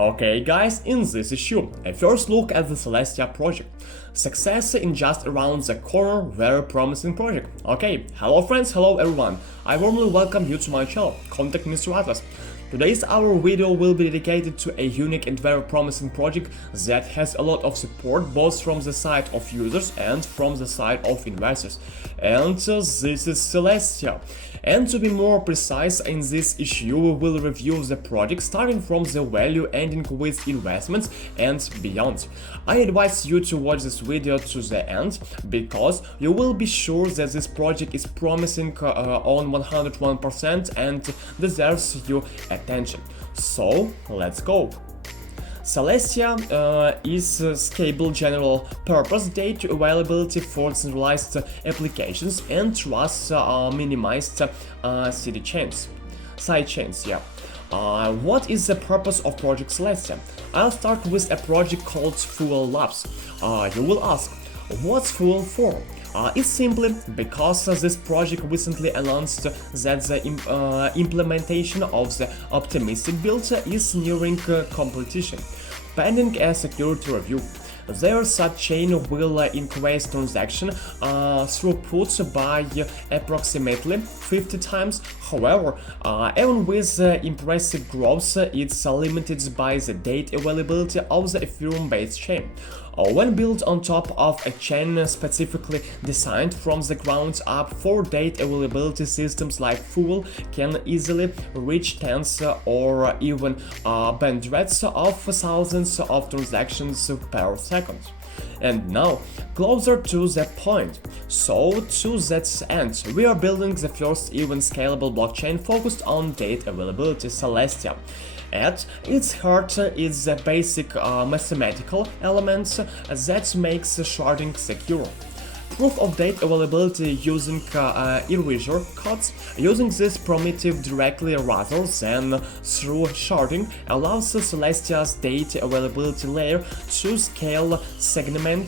Okay guys, in this issue, a first look at the Celestia project. Success in just around the corner, very promising project. Okay, hello friends, hello everyone. I warmly welcome you to my channel, Contact Mr.Atlant. Today's our video will be dedicated to a unique and very promising project that has a lot of support both from the side of users and from the side of investors. And this is Celestia. And to be more precise, in this issue we will review the project starting from the value ending with investments and beyond. I advise you to watch this video to the end because you will be sure that this project is promising on 101% and deserves your attention. So let's go. Celestia is a scalable general-purpose data availability for centralized applications and trusts minimized side chains. What is the purpose of Project Celestia? I'll start with a project called Fuel Labs. You will ask, what's Fuel for? It's simply because this project recently announced that the implementation of the optimistic build is nearing completion, pending a security review. Their subchain will increase transaction throughput by approximately 50 times. However, even with impressive growth, it's limited by the data availability of the Ethereum-based chain. When built on top of a chain specifically designed from the ground up for data availability, systems like Fuel can easily reach tens or even hundreds of thousands of transactions per second. And now, closer to the point. So, to that end, we are building the first even scalable blockchain focused on data availability, Celestia. At its heart is the basic mathematical elements that makes sharding secure. Proof of data availability using erasure codes. Using this primitive directly rather than through sharding allows Celestia's data availability layer to scale segment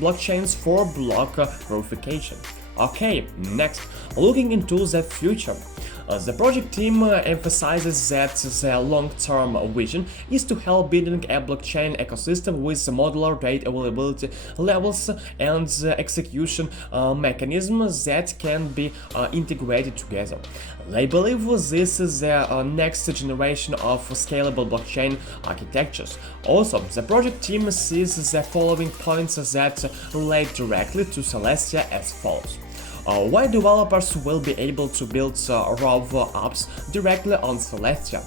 blockchains for block verification. Okay, next, looking into the future. The project team emphasizes that the long-term vision is to help building a blockchain ecosystem with modular data availability levels and execution mechanisms that can be integrated together. They believe this is the next generation of scalable blockchain architectures. Also, the project team sees the following points that relate directly to Celestia as follows. Why developers will be able to build raw apps directly on Celestia.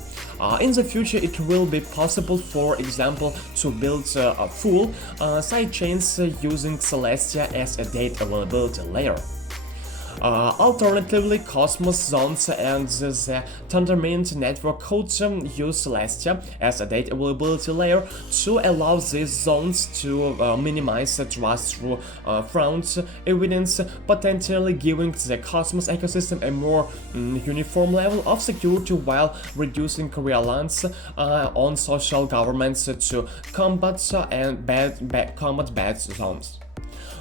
In the future, it will be possible, for example, to build full sidechains using Celestia as a data availability layer. Alternatively, Cosmos Zones and the Tendermint network could use Celestia as a data availability layer to allow these zones to minimize trust through frauds evidence, potentially giving the Cosmos ecosystem a more uniform level of security while reducing reliance on social governments to combat bad zones.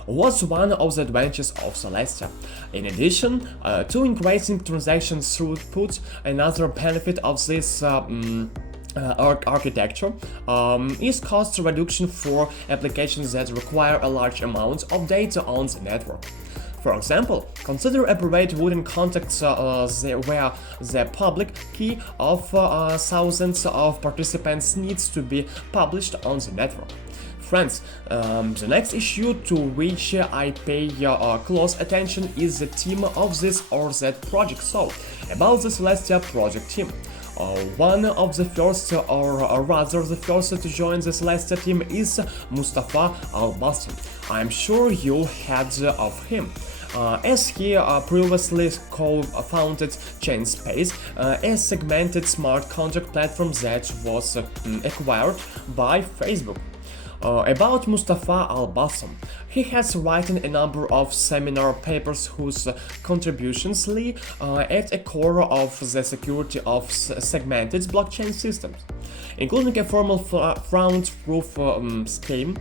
What's one of the advantages of Celestia? In addition to increasing transaction throughput, another benefit of this architecture is cost reduction for applications that require a large amount of data on the network. For example, consider a private wooden contract where the public key of thousands of participants needs to be published on the network. Friends, the next issue to which I pay close attention is the team of this or that project. So, about the Celestia project team. One of the first, or rather the first to join the Celestia team is Mr.Atlant. I'm sure you heard of him. As he previously co-founded Chainspace, a segmented smart contract platform that was acquired by Facebook. About Mr.Atlant, he has written a number of seminar papers whose contributions lie at the core of the security of segmented blockchain systems, including a formal fraud-proof scheme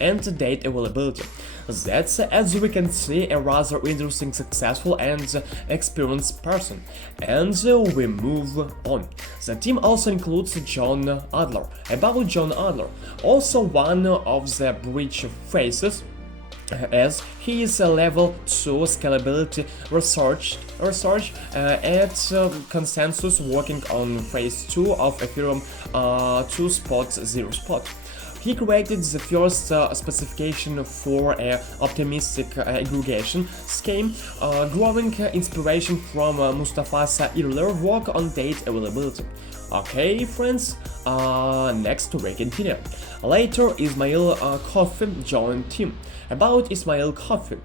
and data availability. That's, as we can see, a rather interesting, successful and experienced person. And we move on. The team also includes John Adler. About John Adler, also one of the bridge faces, as he is a level 2 scalability research at Consensus, working on phase 2 of Ethereum 2.0 spot. He created the first specification for an optimistic aggregation scheme, drawing inspiration from Mustafa's earlier work on data availability. Okay, friends, next we continue. Later, Ismail Kofi joined team. About Ismail Kofi,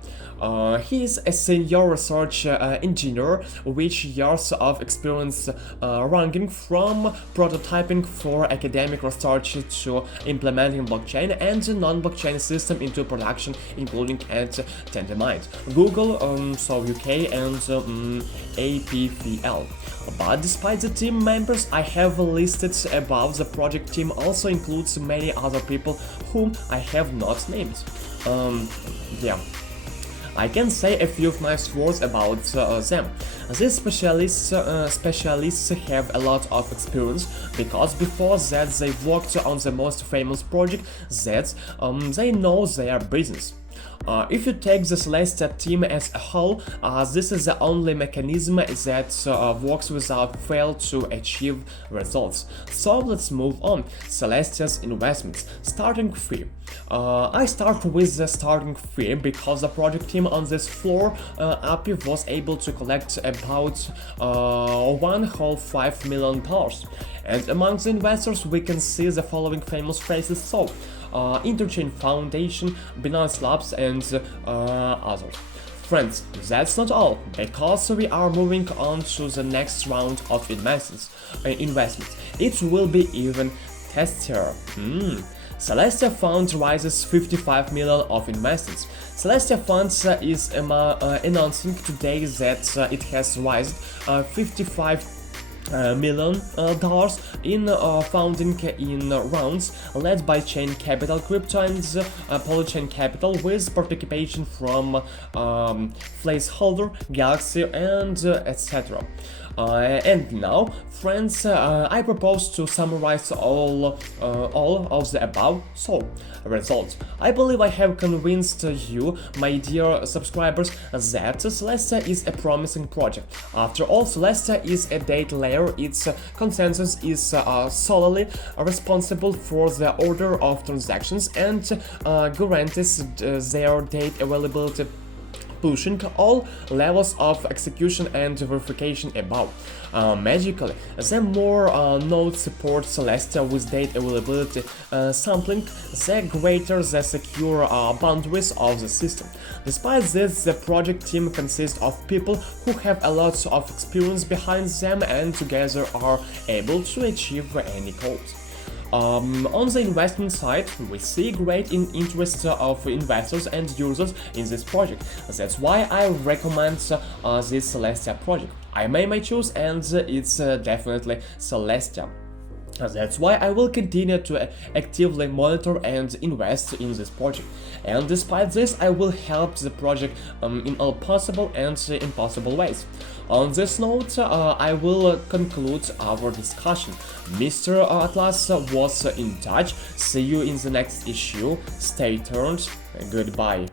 he is a senior research engineer with years of experience ranging from prototyping for academic research to implementing blockchain and non-blockchain system into production, including at Tendermint, Google, UK, and APFL. But despite the team members I have listed above, the project team also includes many other people whom I have not named. Yeah, I can say a few nice words about them. These specialists have a lot of experience, because before that they worked on the most famous project, that they know their business. If you take the Celestia team as a whole, this is the only mechanism that works without fail to achieve results. So let's move on. Celestia's investments. Starting fee. I start with the starting fee because the project team on this floor API was able to collect about $1.5 million. And among the investors we can see the following famous faces: so Interchain Foundation, Binance Labs, and others. Friends, that's not all, because we are moving on to the next round of investments. It will be even tastier. Celestia Fund raises 55 million of investments. Celestia Funds is announcing today that it has raised $55 million in funding in rounds led by Chain Capital Crypto and Polychain Capital, with participation from Placeholder, Galaxy, and etc. And now, friends, I propose to summarize all of the above. So, results. I believe I have convinced you, my dear subscribers, that Celestia is a promising project. After all, Celestia is a data layer. Its consensus is solely responsible for the order of transactions and guarantees their data availability, pushing all levels of execution and verification above. Magically, the more nodes support Celestia with data availability sampling, the greater the secure boundaries of the system. Despite this, the project team consists of people who have a lot of experience behind them and together are able to achieve any goals. On the investment side, we see great interest of investors and users in this project. That's why I recommend this Celestia project. I made my choice, and it's definitely Celestia. That's why I will continue to actively monitor and invest in this project. And despite this, I will help the project in all possible and impossible ways. On this note, I will conclude our discussion. Mr.Atlant was in touch. See you in the next issue. Stay tuned. Goodbye.